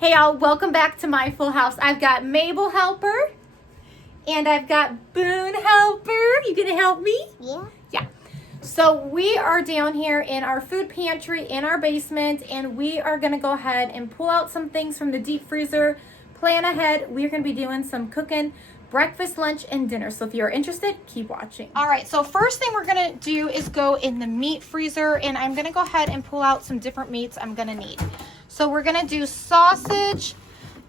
Hey y'all, welcome back to my full house. I've got Mabel helper and I've got Boone helper. You gonna help me? Yeah. Yeah. So we are down here in our food pantry in our basement, and we are gonna go ahead and pull out some things from the deep freezer, plan ahead. We're gonna be doing some cooking, breakfast, lunch, and dinner. So if you're interested, keep watching. All right, so first thing we're gonna do is go in the meat freezer, and I'm gonna go ahead and pull out some different meats I'm gonna need. So we're gonna do sausage.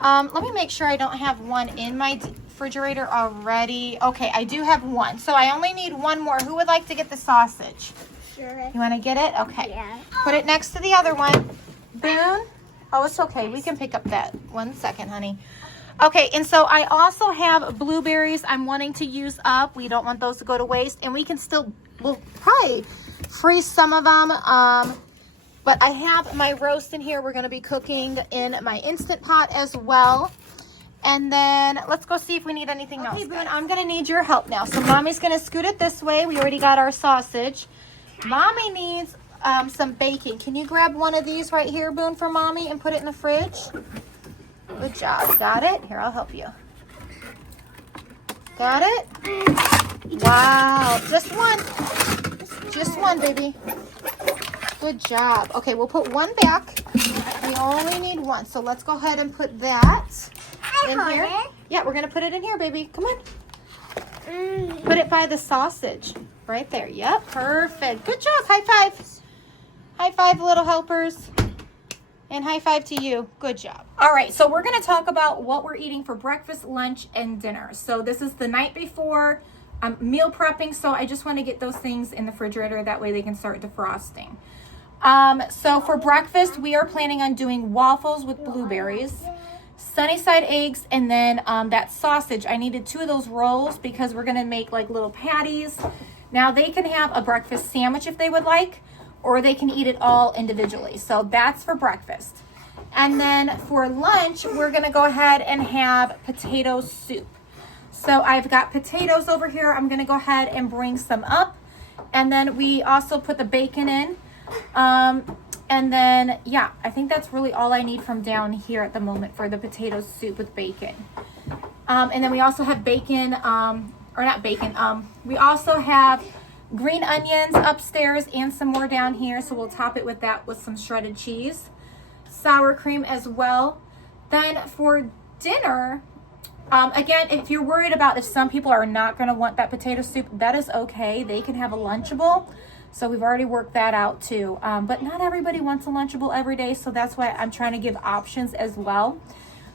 Let me make sure I don't have one in my refrigerator already. Okay, I do have one. So I only need one more. Who would like to get the sausage? Sure. You wanna get it? Okay. Yeah. Put it next to the other one. Boone? Oh, it's okay. We can pick up that. 1 second, honey. Okay, and so I also have blueberries I'm wanting to use up. We don't want those to go to waste. And we can still, we'll probably freeze some of them. But I have my roast in here. We're going to be cooking in my Instant Pot as well. And then let's go see if we need anything else. Okay, Boone, I'm going to need your help now. So Mommy's going to scoot it this way. We already got our sausage. Mommy needs some bacon. Can you grab one of these right here, Boone, for Mommy and put it in the fridge? Good job. Got it? Here, I'll help you. Got it? Wow. Just one. Just one, baby. Good job. Okay, we'll put one back. We only need one. So let's go ahead and put that in here. Yeah, we're going to put it in here, baby. Come on. Put it by the sausage. Right there. Yep, perfect. Good job. High five. High five, little helpers. And high five to you. Good job. All right, so we're going to talk about what we're eating for breakfast, lunch, and dinner. So this is the night before. I'm meal prepping, so I just want to get those things in the refrigerator. That way they can start defrosting. So for breakfast, we are planning on doing waffles with blueberries, sunny side eggs, and then that sausage. I needed 2 of those rolls because we're going to make like little patties. Now they can have a breakfast sandwich if they would like, or they can eat it all individually. So that's for breakfast. And then for lunch, we're going to go ahead and have potato soup. So I've got potatoes over here. I'm going to go ahead and bring some up. And then we also put the bacon in. And then, yeah, I think that's really all I need from down here at the moment for the potato soup with bacon. And then we also have bacon, or not bacon, we also have green onions upstairs and some more down here. So we'll top it with that with some shredded cheese, sour cream as well. Then for dinner, again, if you're worried about if some people are not going to want that potato soup, that is okay. They can have a Lunchable. So we've already worked that out too. But not everybody wants a Lunchable every day. So that's why I'm trying to give options as well.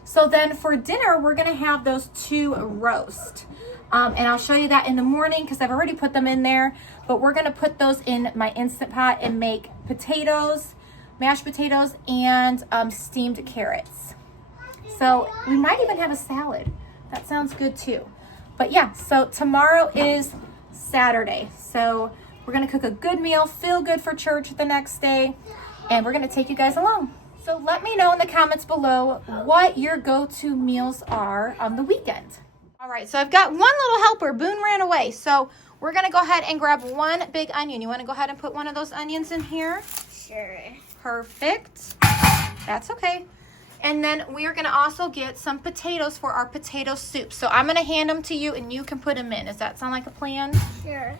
So then for dinner, we're going to have those 2 roast. And I'll show you that in the morning because I've already put them in there. But we're going to put those in my Instant Pot and make potatoes, mashed potatoes, and steamed carrots. So we might even have a salad. That sounds good too. But yeah, so tomorrow is Saturday. So we're going to cook a good meal, feel good for church the next day, and we're going to take you guys along. So let me know in the comments below what your go-to meals are on the weekend. All right, so I've got one little helper. Boone ran away. So we're going to go ahead and grab one big onion. You want to go ahead and put one of those onions in here? Sure. Perfect. That's okay. And then we are going to also get some potatoes for our potato soup. So I'm going to hand them to you and you can put them in. Does that sound like a plan? Sure.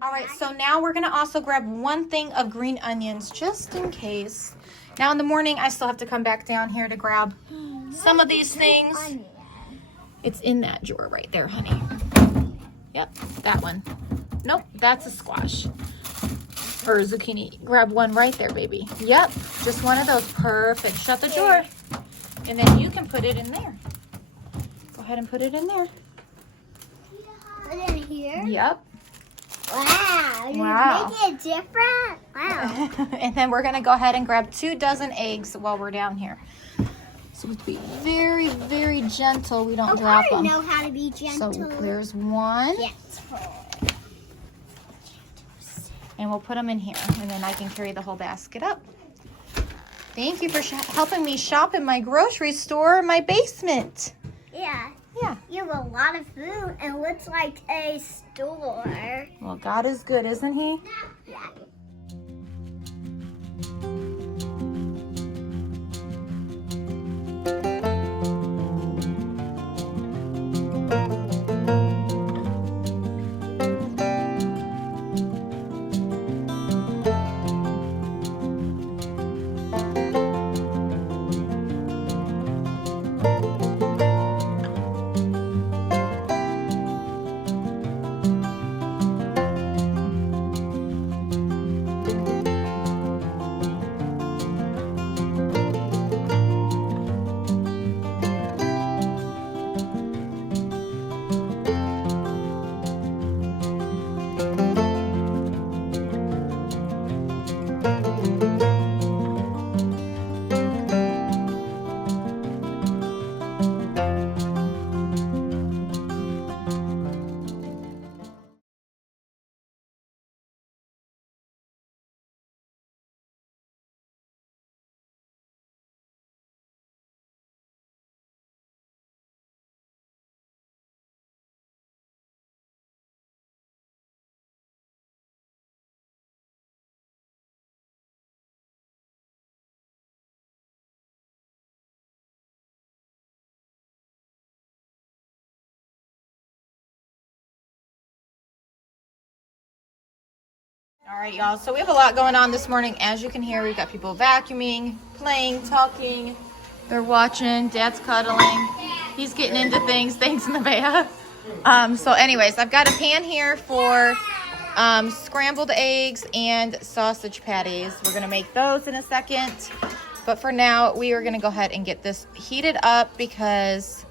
All right, so now we're going to also grab one thing of green onions just in case. Now in the morning, I still have to come back down here to grab some of these things. It's in that drawer right there, honey. Yep, that one. Nope, that's a squash or zucchini. Grab one right there, baby. Yep, just one of those. Perfect. Shut the drawer. And then you can put it in there. Go ahead and put it in there. Put it in here? Yep. Wow, you're Wow. making it different? Wow. And then we're going to go ahead and grab 2 dozen eggs while we're down here. So let's be very, very gentle. We don't drop them. I know how to be gentle. So there's one. Yes. And we'll put them in here. And then I can carry the whole basket up. Thank you for helping me shop in my grocery store in my basement. Yeah. Yeah. You have a lot of food and it looks like a store. Well, God is good, isn't he? Yeah. All right, y'all. So we have a lot going on this morning. As you can hear, we've got people vacuuming, playing, talking. They're watching. Dad's cuddling. He's getting into things. Thanks, Nevaeh. So anyways, I've got a pan here for scrambled eggs and sausage patties. We're going to make those in a second. But for now, we are going to go ahead and get this heated up because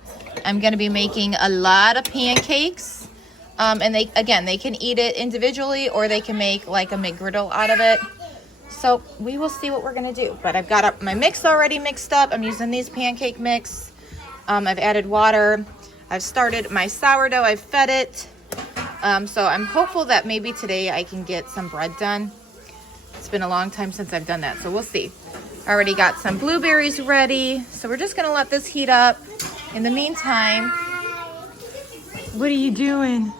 I'm going to be making a lot of pancakes. And they can eat it individually or they can make like a McGriddle out of it. So we will see what we're going to do. But I've got my mix already mixed up. I'm using these pancake mix. I've added water. I've started my sourdough. I've fed it. So I'm hopeful that maybe today I can get some bread done. It's been a long time since I've done that. So we'll see. I already got some blueberries ready. So we're just going to let this heat up. In the meantime, what are you doing?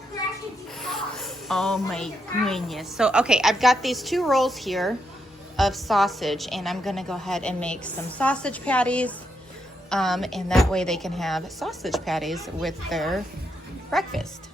Oh my goodness. So, okay, I've got these 2 rolls here of sausage, and I'm going to go ahead and make some sausage patties. And that way they can have sausage patties with their breakfast.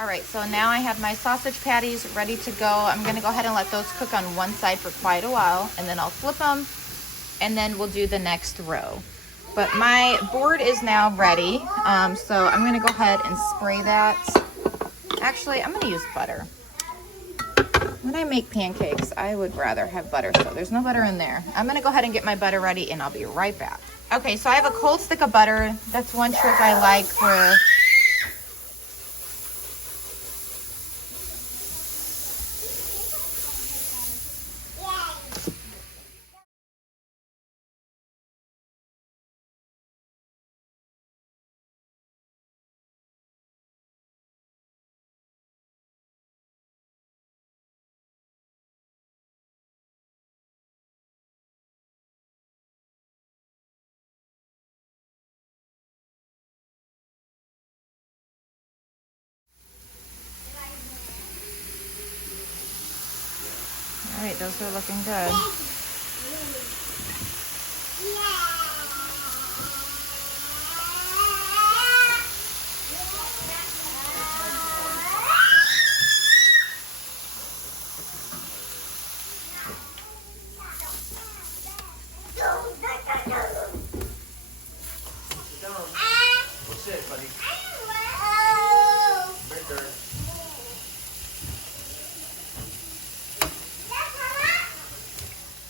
All right, so now I have my sausage patties ready to go. I'm gonna go ahead and let those cook on one side for quite a while, and then I'll flip them, and then we'll do the next row. But my board is now ready, so I'm gonna go ahead and spray that. Actually, I'm gonna use butter. When I make pancakes, I would rather have butter, so there's no butter in there. I'm gonna go ahead and get my butter ready, and I'll be right back. Okay, so I have a cold stick of butter. That's one trick I like for... All right, those are looking good.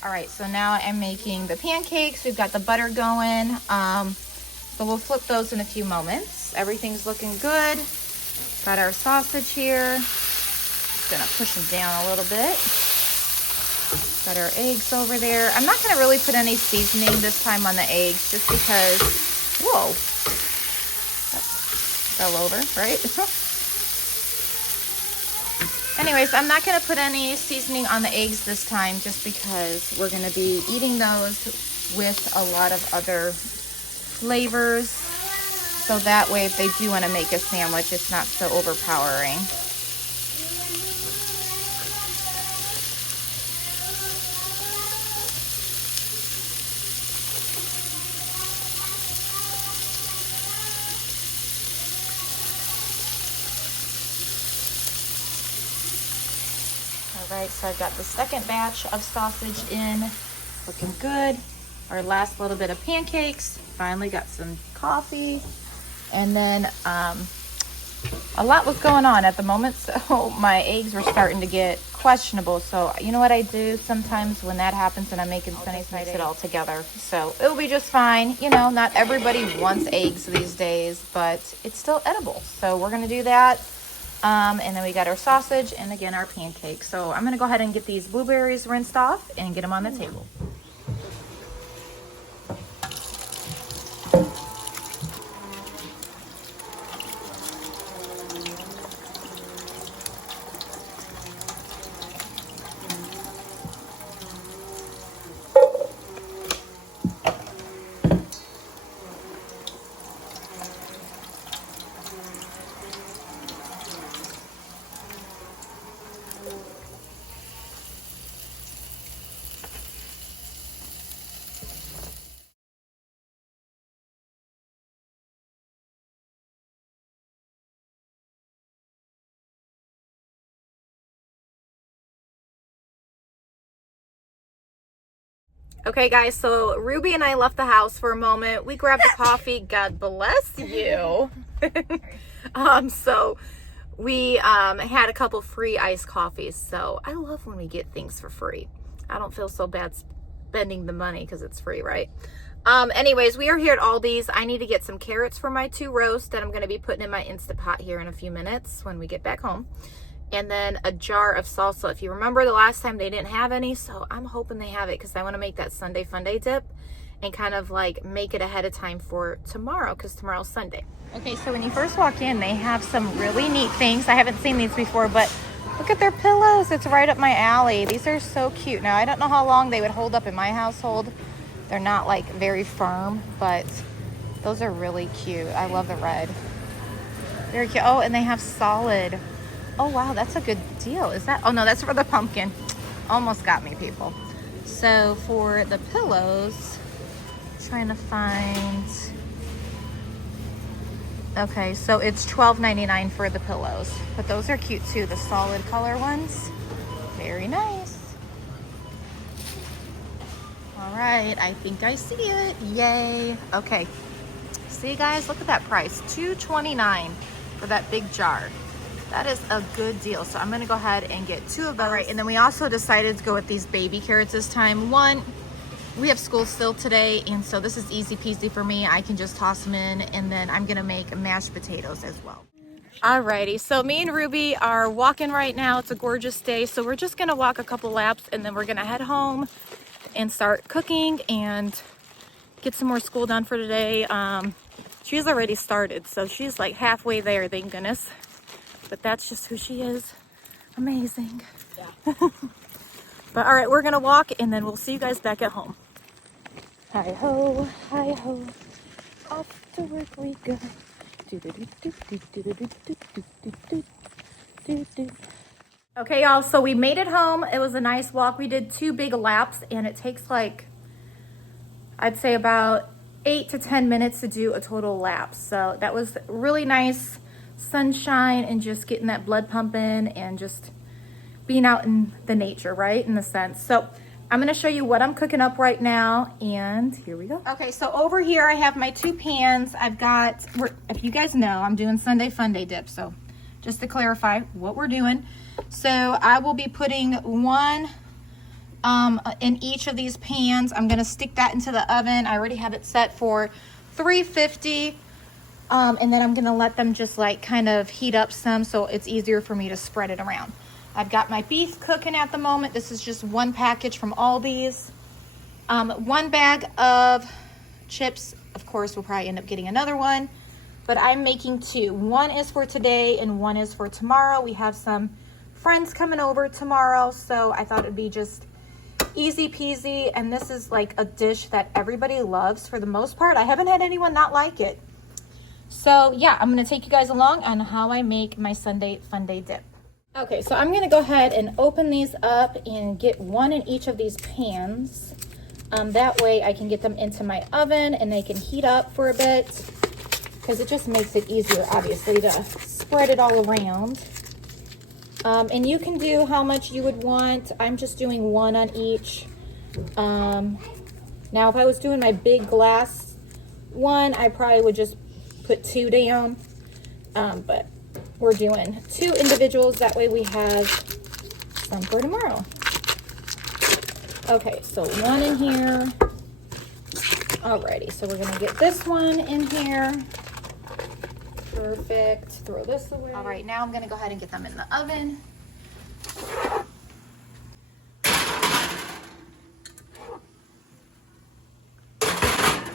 All right, so now I'm making the pancakes. We've got the butter going. So we'll flip those in a few moments. Everything's looking good. Got our sausage here. Just gonna push them down a little bit. Got our eggs over there. I'm not gonna really put any seasoning this time on the eggs just because, whoa, that fell over, right? Anyways, I'm not gonna put any seasoning on the eggs this time just because we're gonna be eating those with a lot of other flavors. So that way, if they do wanna make a sandwich, it's not so overpowering. All right, so I've got the second batch of sausage in, looking good. Our last little bit of pancakes, finally got some coffee. And then a lot was going on at the moment, so my eggs were starting to get questionable. So you know what I do sometimes when that happens and I'm making sunny side it all together. So it'll be just fine. You know, not everybody wants eggs these days, but it's still edible. So we're gonna do that. And then we got our sausage and again our pancakes. So I'm gonna go ahead and get these blueberries rinsed off and get them on the table. Okay guys, so Ruby and I left the house for a moment. We grabbed a coffee. God bless you. So we had a couple free iced coffees. So I love when we get things for free. I don't feel so bad spending the money because it's free, right? Anyways, we are here at Aldi's. I need to get some carrots for my 2 roasts that I'm going to be putting in my Instant Pot here in a few minutes when we get back home. And then a jar of salsa. If you remember the last time they didn't have any, so I'm hoping they have it because I want to make that Sunday Funday dip and kind of like make it ahead of time for tomorrow because tomorrow's Sunday. Okay, so when you first walk in, they have some really neat things. I haven't seen these before, but look at their pillows. It's right up my alley. These are so cute. Now, I don't know how long they would hold up in my household. They're not like very firm, but those are really cute. I love the red. Very cute. Oh, and they have solid. Oh, wow, that's a good deal. Is that? Oh, no, that's for the pumpkin. Almost got me, people. So for the pillows, trying to find. Okay, so it's $12.99 for the pillows. But those are cute, too, the solid color ones. Very nice. All right, I think I see it. Yay. Okay. See, guys, look at that price. $2.29 for that big jar. That is a good deal. So I'm gonna go ahead and get 2 of those. All right, and then we also decided to go with these baby carrots this time. One, we have school still today, and so this is easy peasy for me. I can just toss them in, and then I'm gonna make mashed potatoes as well. Alrighty, so me and Ruby are walking right now. It's a gorgeous day, so we're just gonna walk a couple laps, and then we're gonna head home and start cooking and get some more school done for today. She's already started, so she's like halfway there, thank goodness. But that's just who she is. Amazing. Yeah. But all right, we're gonna walk and then we'll see you guys back at home. Hi ho, off to work we go. Okay, y'all, so we made it home. It was a nice walk. We did 2 big laps and it takes like, I'd say about 8 to 10 minutes to do a total lap. So that was really nice. Sunshine and just getting that blood pumping and just being out in the nature, right? In the sense. So I'm gonna show you what I'm cooking up right now, and here we go. Okay, so over here I have my 2 pans. I've got, if you guys know, I'm doing Sunday Funday dip. So just to clarify what we're doing. So I will be putting 1 in each of these pans. I'm gonna stick that into the oven. I already have it set for 350. And then I'm gonna let them just like kind of heat up some so it's easier for me to spread it around. I've got my beef cooking at the moment. This is just one package from Aldi's. One bag of chips. Of course, we'll probably end up getting another one, but I'm making two. One is for today and one is for tomorrow. We have some friends coming over tomorrow, so I thought it'd be just easy peasy. And this is like a dish that everybody loves for the most part. I haven't had anyone not like it. So yeah, I'm gonna take you guys along on how I make my Sunday Fun Day dip. Okay, so I'm gonna go ahead and open these up and get one in each of these pans. That way I can get them into my oven and they can heat up for a bit, because it just makes it easier, obviously, to spread it all around. And you can do how much you would want. I'm just doing one on each. Now, if I was doing my big glass one, I probably would just put two down. But we're doing two individuals. That way we have some for tomorrow. Okay, so one in here. Alrighty, so we're gonna get this one in here. Perfect. Throw this away. All right, now I'm gonna go ahead and get them in the oven.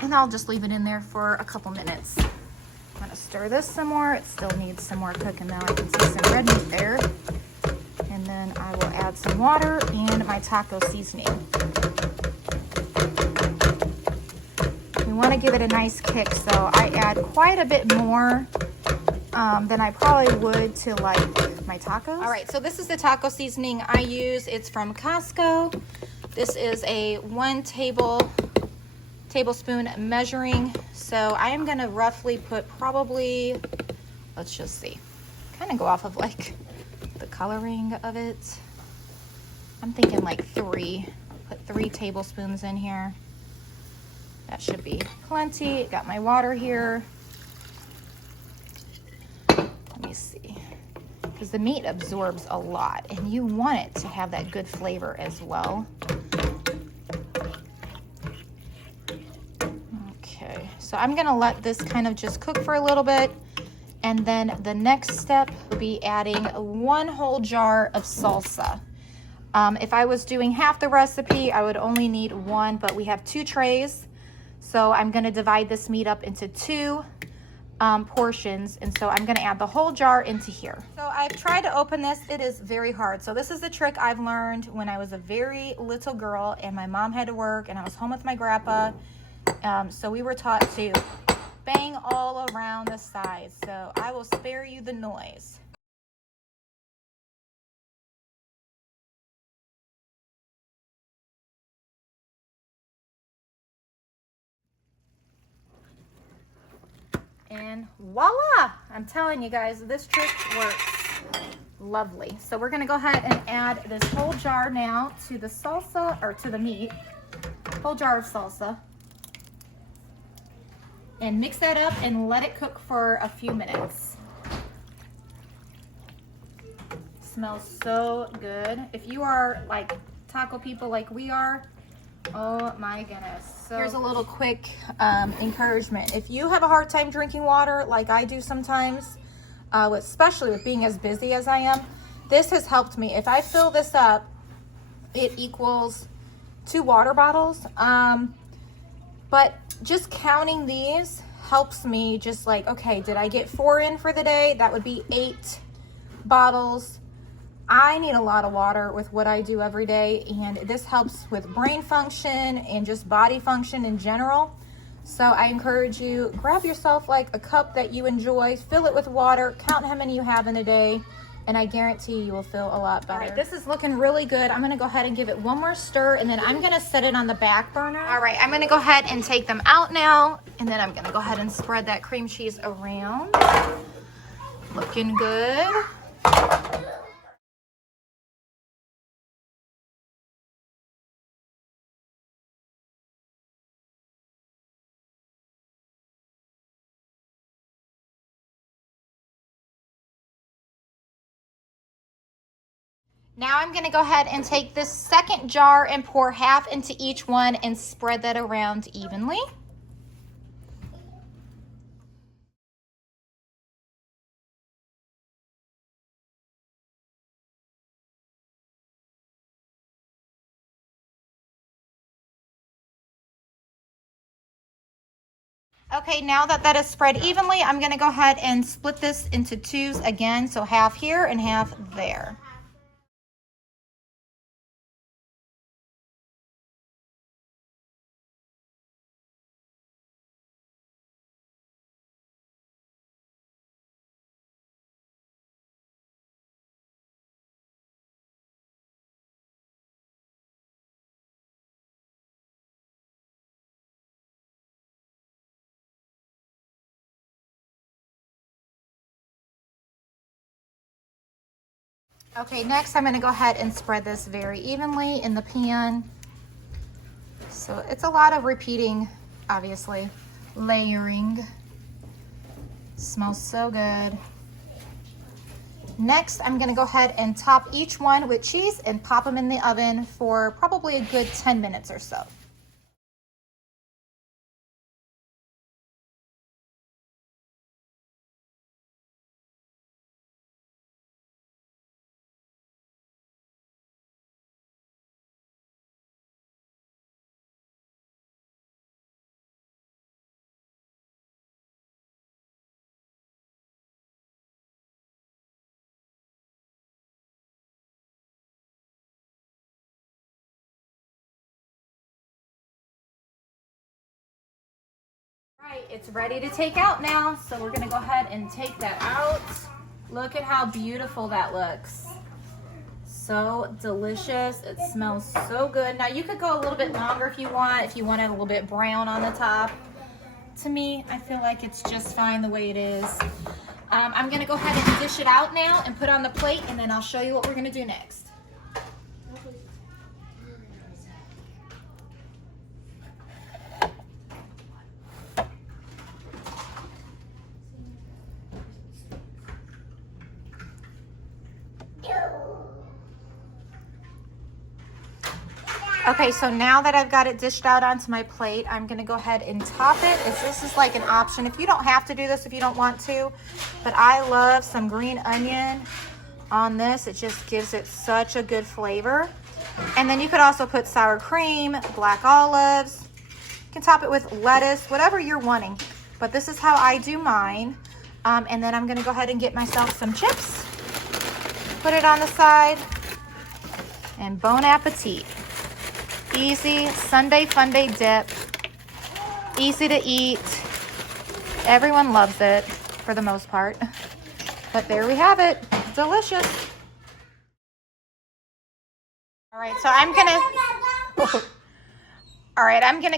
And I'll just leave it in there for a couple minutes. I'm gonna stir this some more. It still needs some more cooking though. I can see some red meat there. And then I will add some water and my taco seasoning. We want to give it a nice kick, so I add quite a bit more than I probably would to like my tacos. All right, so this is the taco seasoning I use. It's from Costco. This is a 1 tablespoon measuring. So I am gonna roughly put probably, let's just see, kind of go off of like the coloring of it. I'm thinking like 3. Put 3 tablespoons in here. That should be plenty. Got my water here. Let me see, because the meat absorbs a lot and you want it to have that good flavor as well. Okay, so I'm gonna let this kind of just cook for a little bit, and then the next step will be adding 1 whole jar of salsa. If I was doing half the recipe, I would only need 1, but we have 2 trays. So I'm gonna divide this meat up into 2 portions, and so I'm gonna add the whole jar into here. So I've tried to open this. It is very hard. So this is the trick I've learned when I was a very little girl and my mom had to work and I was home with my grandpa. So we were taught to bang all around the sides. So I will spare you the noise. And voila! I'm telling you guys, this trick works lovely. So we're gonna go ahead and add this whole jar now to the salsa, or to the meat. Whole jar of salsa. And mix that up and let it cook for a few minutes. Smells so good. If you are like taco people like we are, oh my goodness. So here's a little quick encouragement. If you have a hard time drinking water like I do sometimes, especially with being as busy as I am, this has helped me. If I fill this up, it equals 2 water bottles. But just counting these helps me just like, okay, did I get 4 in for the day? That would be 8 bottles. I need a lot of water with what I do every day, and this helps with brain function and just body function in general. So I encourage you, grab yourself like a cup that you enjoy, fill it with water, count how many you have in a day, and I guarantee you will feel a lot better. All right, this is looking really good. I'm gonna go ahead and give it one more stir, and then I'm gonna set it on the back burner. All right, I'm gonna go ahead and take them out now, and then I'm gonna go ahead and spread that cream cheese around. Looking good. Now I'm gonna go ahead and take this second jar and pour half into each one and spread that around evenly. Okay, now that that is spread evenly, I'm gonna go ahead and split this into twos again, so half here and half there. Okay, next I'm gonna go ahead and spread this very evenly in the pan. So it's a lot of repeating, obviously, layering. Smells so good. Next, I'm gonna go ahead and top each one with cheese and pop them in the oven for probably a good 10 minutes or so. Right, it's ready to take out now, so we're gonna go ahead and take that out. Look at how beautiful that looks. So delicious. It smells so good. Now you could go a little bit longer if you want it a little bit brown on the top. To me, I feel like it's just fine the way it is. I'm gonna go ahead and dish it out now and put on the plate, and then I'll show you what we're gonna do next. Okay, so now that I've got it dished out onto my plate, I'm gonna go ahead and top it. This is like an option. If you don't have to do this if you don't want to, but I love some green onion on this. It just gives it such a good flavor. And then you could also put sour cream, black olives. You can top it with lettuce, whatever you're wanting. But this is how I do mine. And then I'm gonna go ahead and get myself some chips, put it on the side, and bon appetit. Easy Sunday fun day dip, easy to eat. Everyone loves it for the most part, but there we have it. Delicious. All right, so I'm gonna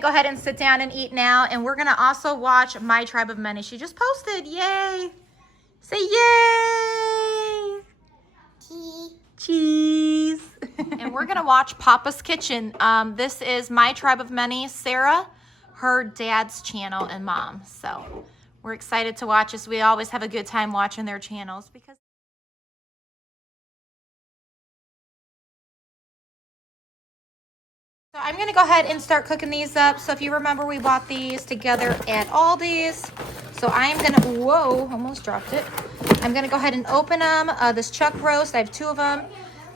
go ahead and sit down and eat now, and we're gonna also watch My Tribe of Many. She just posted. Yay! Say yay! Cheese. And we're gonna watch Papa's Kitchen. This is My Tribe of Many, Sarah, her dad's channel, and mom. So we're excited to watch this. We always have a good time watching their channels because so I'm gonna go ahead and start cooking these up. So if you remember, we bought these together at Aldi's. So I'm gonna, whoa, almost dropped it. I'm gonna go ahead and open them. This chuck roast, I have 2 of them.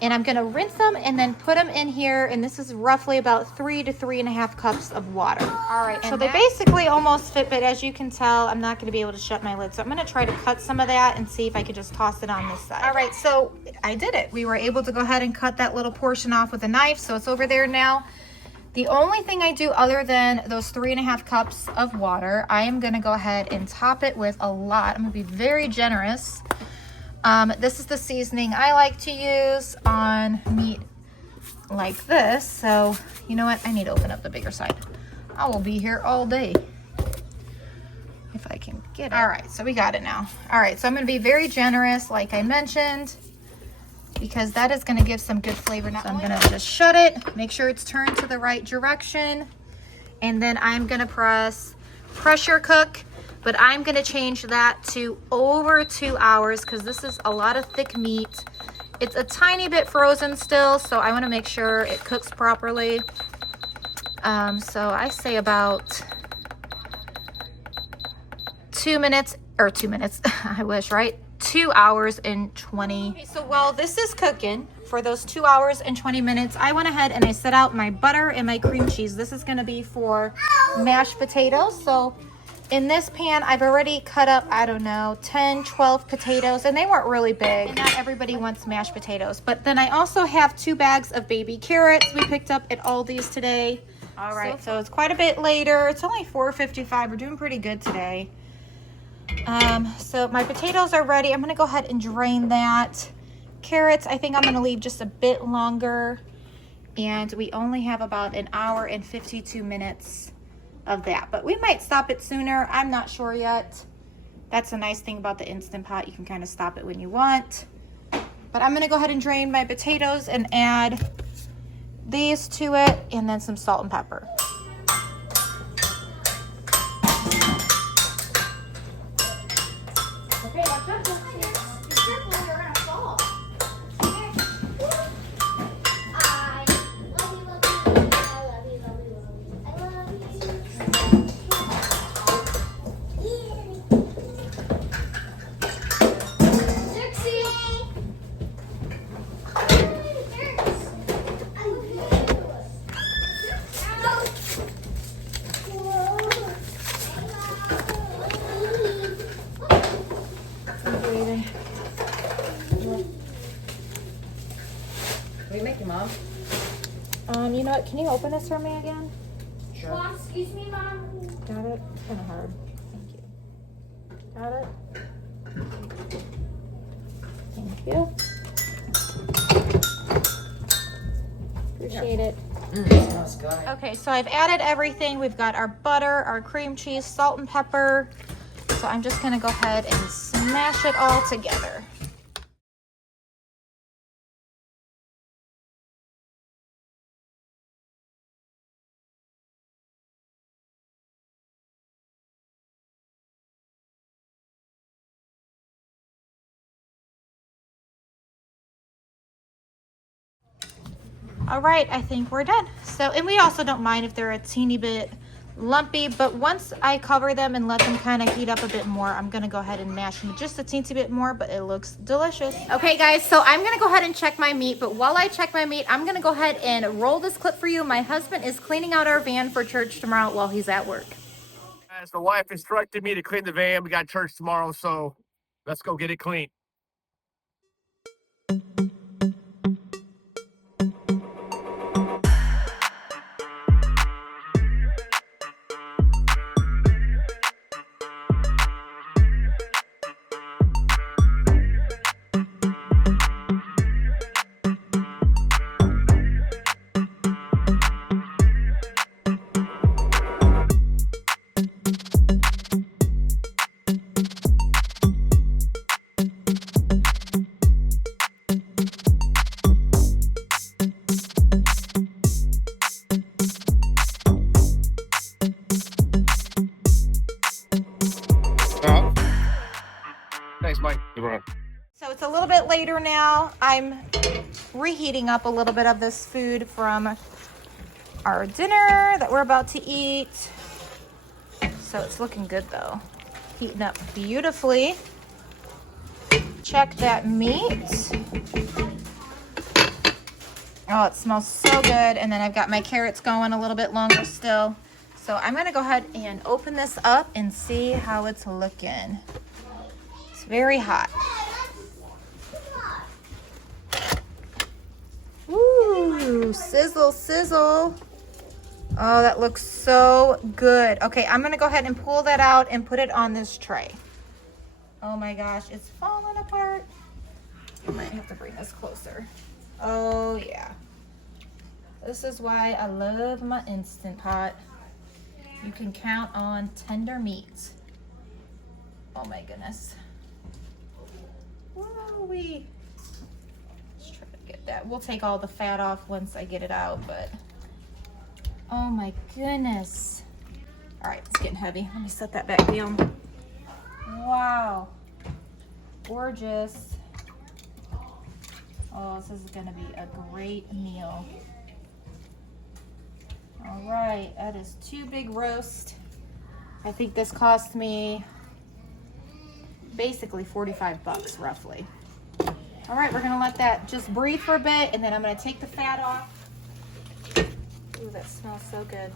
And I'm gonna rinse them and then put them in here. And this is roughly about 3 to 3.5 cups of water. All right, so they basically almost fit, but as you can tell, I'm not gonna be able to shut my lid. So I'm gonna try to cut some of that and see if I could just toss it on this side. All right, so I did it. We were able to go ahead and cut that little portion off with a knife. So it's over there now. The only thing I do other than those 3.5 cups of water, I am gonna go ahead and top it with a lot. I'm gonna be very generous. This is the seasoning I like to use on meat like this. So, you know what? I need to open up the bigger side. I will be here all day if I can get it. All right, so we got it now. All right, so I'm going to be very generous, like I mentioned, because that is going to give some good flavor. Now, so I'm going to just shut it, make sure it's turned to the right direction, and then I'm going to press pressure cook. But I'm gonna change that to over 2 hours because this is a lot of thick meat It's a tiny bit frozen still, so I want to make sure it cooks properly. So I say about 2 minutes, or 2 minutes, I wish, right? 2 hours and 20. Okay, so while this is cooking, for those 2 hours and 20 minutes, I went ahead and I set out my butter and my cream cheese. This is gonna be for mashed potatoes. So in this pan, I've already cut up, I don't know, 10, 12 potatoes, and they weren't really big. And not everybody wants mashed potatoes. But then I also have 2 bags of baby carrots we picked up at Aldi's today. All right, so it's quite a bit later. It's only 4:55. We're doing pretty good today. So my potatoes are ready. I'm gonna go ahead and drain that. Carrots, I think I'm gonna leave just a bit longer. And we only have about 1 hour and 52 minutes of that. But we might stop it sooner. I'm not sure yet. That's a nice thing about the Instant Pot. You can kind of stop it when you want. But I'm gonna go ahead and drain my potatoes and add these to it, and then some salt and pepper. Okay, watch out. Be careful, you're gonna fall. I love you, love you, I love you, love you, love you. I love you. Dixie! What are you making, Mom? You know what? Can you open this for me again? Sure. Mom, excuse me, Mom. Got it? It's kind of hard. Thank you. Got it? Thank you. Appreciate it. Smells good. Okay, so I've added everything. We've got our butter, our cream cheese, salt and pepper. So I'm just gonna go ahead and smash it all together. All right, I think we're done. So, and we also don't mind if they're a teeny bit lumpy, but once I cover them and let them kind of heat up a bit more, I'm gonna go ahead and mash them just a teensy bit more, but it looks delicious. Okay guys, so I'm gonna go ahead and check my meat, but while I check my meat, I'm gonna go ahead and roll this clip for you. My husband is cleaning out our van for church tomorrow while he's at work. As the wife instructed me to clean the van, we got church tomorrow, so let's go get it clean. Thanks, Mike. So it's a little bit later now. I'm reheating up a little bit of this food from our dinner that we're about to eat. So it's looking good though. Heating up beautifully. Check that meat. Oh, it smells so good. And then I've got my carrots going a little bit longer still. So I'm gonna go ahead and open this up and see how it's looking. It's very hot. Ooh, sizzle, sizzle. Oh, that looks so good. Okay, I'm gonna go ahead and pull that out and put it on this tray. Oh my gosh, it's falling apart. I might have to bring this closer. Oh yeah. This is why I love my Instant Pot. You can count on tender meat. Oh my goodness. Woo-wee. Let's try to get that. We'll take all the fat off once I get it out, but oh my goodness. All right, it's getting heavy. Let me set that back down. Wow. Gorgeous. Oh, this is gonna be a great meal. All right, that is 2 big roasts. I think this cost me basically 45 bucks roughly. All right, we're gonna let that just breathe for a bit, and then I'm gonna take the fat off. Ooh, that smells so good.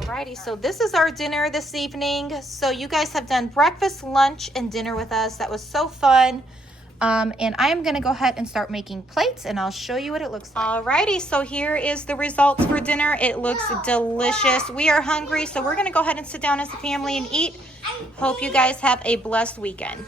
Alrighty, so this is our dinner this evening. So you guys have done breakfast, lunch, and dinner with us. That was so fun. And I am gonna go ahead and start making plates, and I'll show you what it looks like. Alrighty, so here is the results for dinner. It looks delicious. We are hungry, so we're gonna go ahead and sit down as a family and eat. Hope you guys have a blessed weekend.